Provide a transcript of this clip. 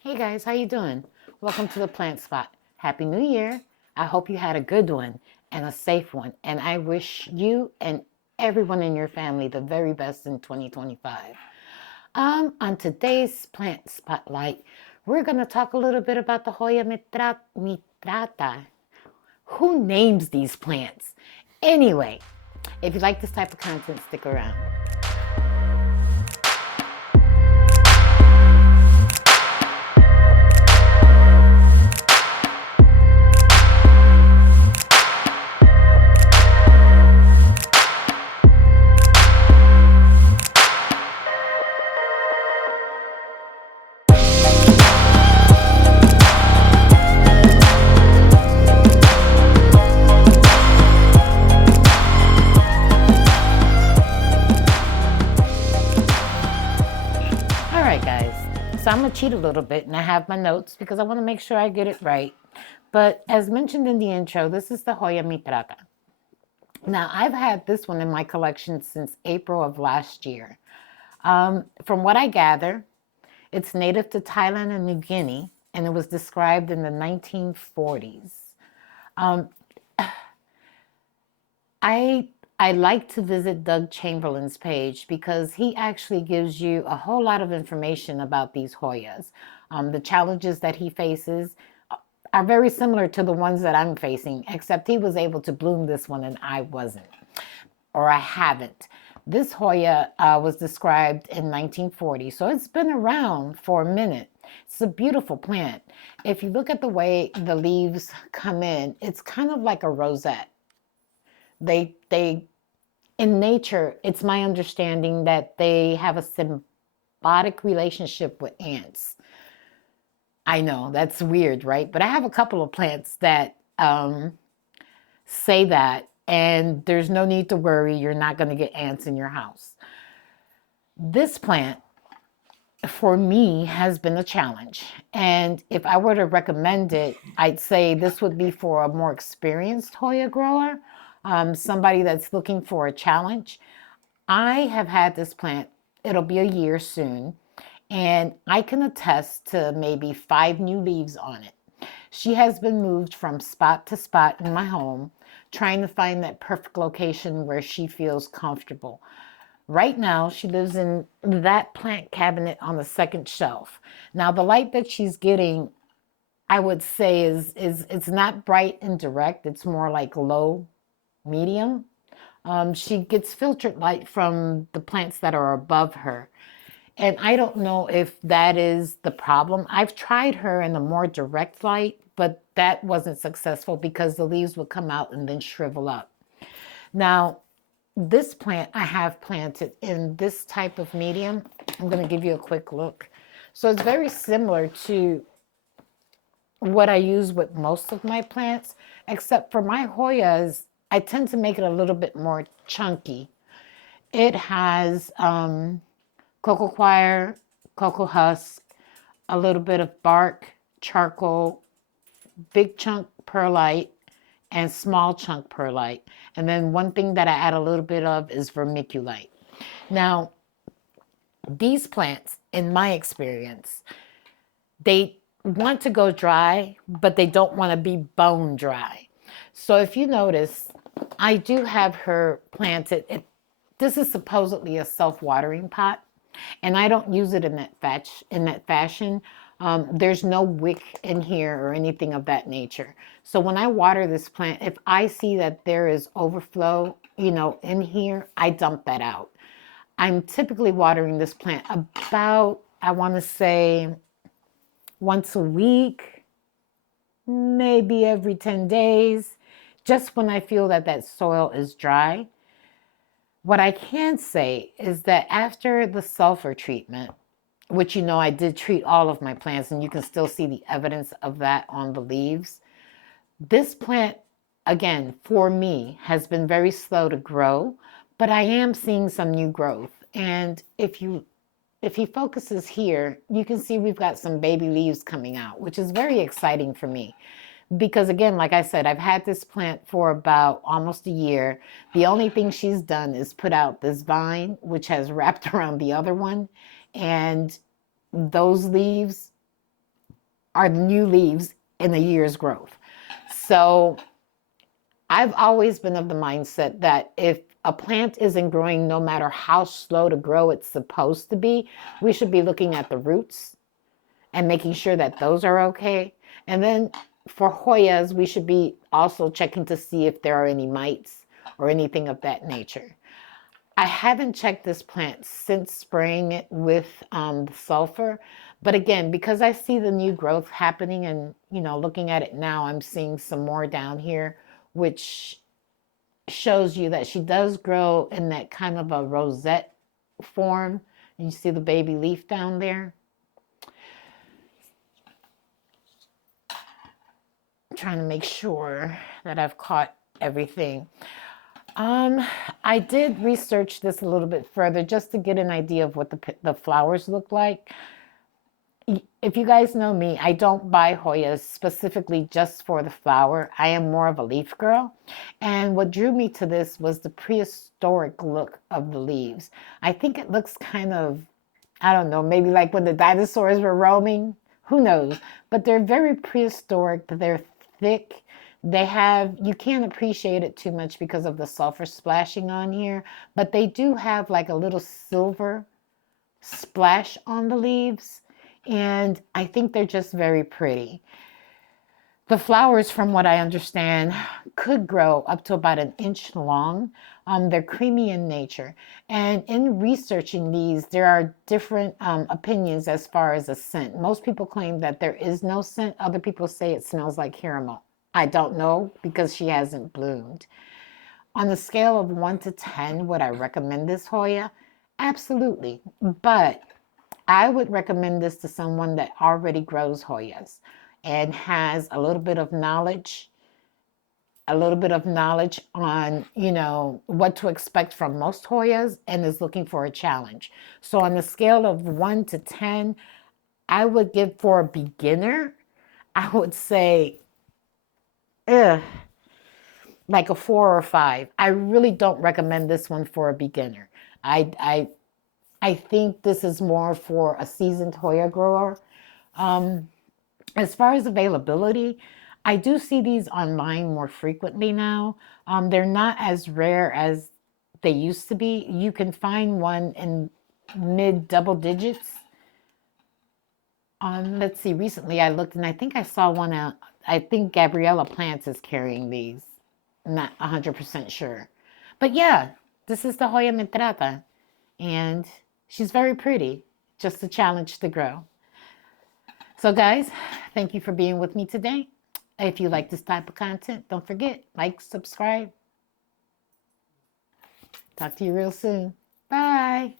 Hey guys, how you doing? Welcome to the Plant Spot. Happy New Year. I hope you had a good one and a safe one. And I wish you and everyone in your family the very best in 2025. On today's Plant Spotlight, we're going to talk a little bit about the Hoya Mitrata. Who names these plants? Anyway, if you like this type of content, stick around. All right, guys. So I'm going to cheat a little bit and I have my notes because I want to make sure I get it right. But as mentioned in the intro, this is the Hoya Mitrata. Now, I've had this one in my collection since April of last year. From what I gather, it's native to Thailand and New Guinea, and it was described in the 1940s. Um, I I like to visit Doug Chamberlain's page because he actually gives you a whole lot of information about these Hoyas. The challenges that he faces are very similar to the ones that I'm facing, except he was able to bloom this one and I wasn't, or I haven't. This Hoya was described in 1940, so it's been around for a minute. It's a beautiful plant. If you look at the way the leaves come in, it's kind of like a rosette. They in nature, it's my understanding that they have a symbiotic relationship with ants. I know that's weird, right? But I have a couple of plants that say that, and there's no need to worry. You're not going to get ants in your house. This plant, for me, has been a challenge. And if I were to recommend it, I'd say this would be for a more experienced Hoya grower, somebody that's looking for a challenge. I have had this plant, it'll be a year soon, and I can attest to maybe 5 new leaves on it. She has been moved from spot to spot in my home, trying to find that perfect location where she feels comfortable. Right now, she lives in that plant cabinet on the second shelf. Now, the light that she's getting, I would say, is it's not bright and direct. It's more like low, medium. She gets filtered light from the plants that are above her. And I don't know if that is the problem. I've tried her in a more direct light, but that wasn't successful because the leaves would come out and then shrivel up. Now, this plant I have planted in this type of medium. I'm going to give you a quick look. So it's very similar to what I use with most of my plants, except for my Hoyas, I tend to make it a little bit more chunky. It has cocoa coir, cocoa husk, a little bit of bark, charcoal, big chunk perlite, and small chunk perlite. And then one thing that I add a little bit of is vermiculite. Now, these plants, in my experience, they want to go dry, but they don't want to be bone dry. So if you notice, I do have her planted. This is supposedly a self-watering pot, and I don't use it in that fashion. There's no wick in here or anything of that nature. So when I water this plant, if I see that there is overflow, in here, I dump that out. I'm typically watering this plant about, I want to say, once a week, maybe every 10 days, just when I feel that that soil is dry. What I can say is that after the sulfur treatment, which I did treat all of my plants, and you can still see the evidence of that on the leaves. This plant, again, for me, has been very slow to grow, but I am seeing some new growth. And if he focuses here, you can see we've got some baby leaves coming out, which is very exciting for me. Because again, like I said, I've had this plant for about almost a year. The only thing she's done is put out this vine, which has wrapped around the other one. And those leaves are the new leaves in a year's growth. So I've always been of the mindset that if a plant isn't growing, no matter how slow to grow it's supposed to be, we should be looking at the roots and making sure that those are okay. And then for Hoyas, we should be also checking to see if there are any mites or anything of that nature. I haven't checked this plant since spraying it with the sulfur. But again, because I see the new growth happening and, looking at it now, I'm seeing some more down here, which shows you that she does grow in that kind of a rosette form. You see the baby leaf down there. I'm trying to make sure that I've caught everything. I did research this a little bit further just to get an idea of what the flowers look like. If you guys know me, I don't buy Hoyas specifically just for the flower. I am more of a leaf girl. And what drew me to this was the prehistoric look of the leaves. I think it looks kind of, I don't know, maybe like when the dinosaurs were roaming. Who knows? But they're very prehistoric. They're thick. You can't appreciate it too much because of the sulfur splashing on here, but they do have like a little silver splash on the leaves, and I think they're just very pretty. The flowers, from what I understand, could grow up to about an inch long. They're creamy in nature. And in researching these, there are different opinions as far as a scent. Most people claim that there is no scent. Other people say it smells like caramel. I don't know because she hasn't bloomed. On the scale of 1 to 10, would I recommend this Hoya? Absolutely. But I would recommend this to someone that already grows Hoyas and has a little bit of knowledge on, what to expect from most Hoyas and is looking for a challenge. So on the scale of 1 to 10, I would give for a beginner, I would say, like a 4 or 5. I really don't recommend this one for a beginner. I think this is more for a seasoned Hoya grower. As far as availability, I do see these online more frequently now. They're not as rare as they used to be. You can find one in mid double digits. Let's see, recently I looked and I think I saw one out. I think Gabriella Plants is carrying these. Not 100% sure. But yeah, this is the Hoya Mitrata. And she's very pretty. Just a challenge to grow. So guys, thank you for being with me today. If you like this type of content, don't forget, like, subscribe. Talk to you real soon. Bye.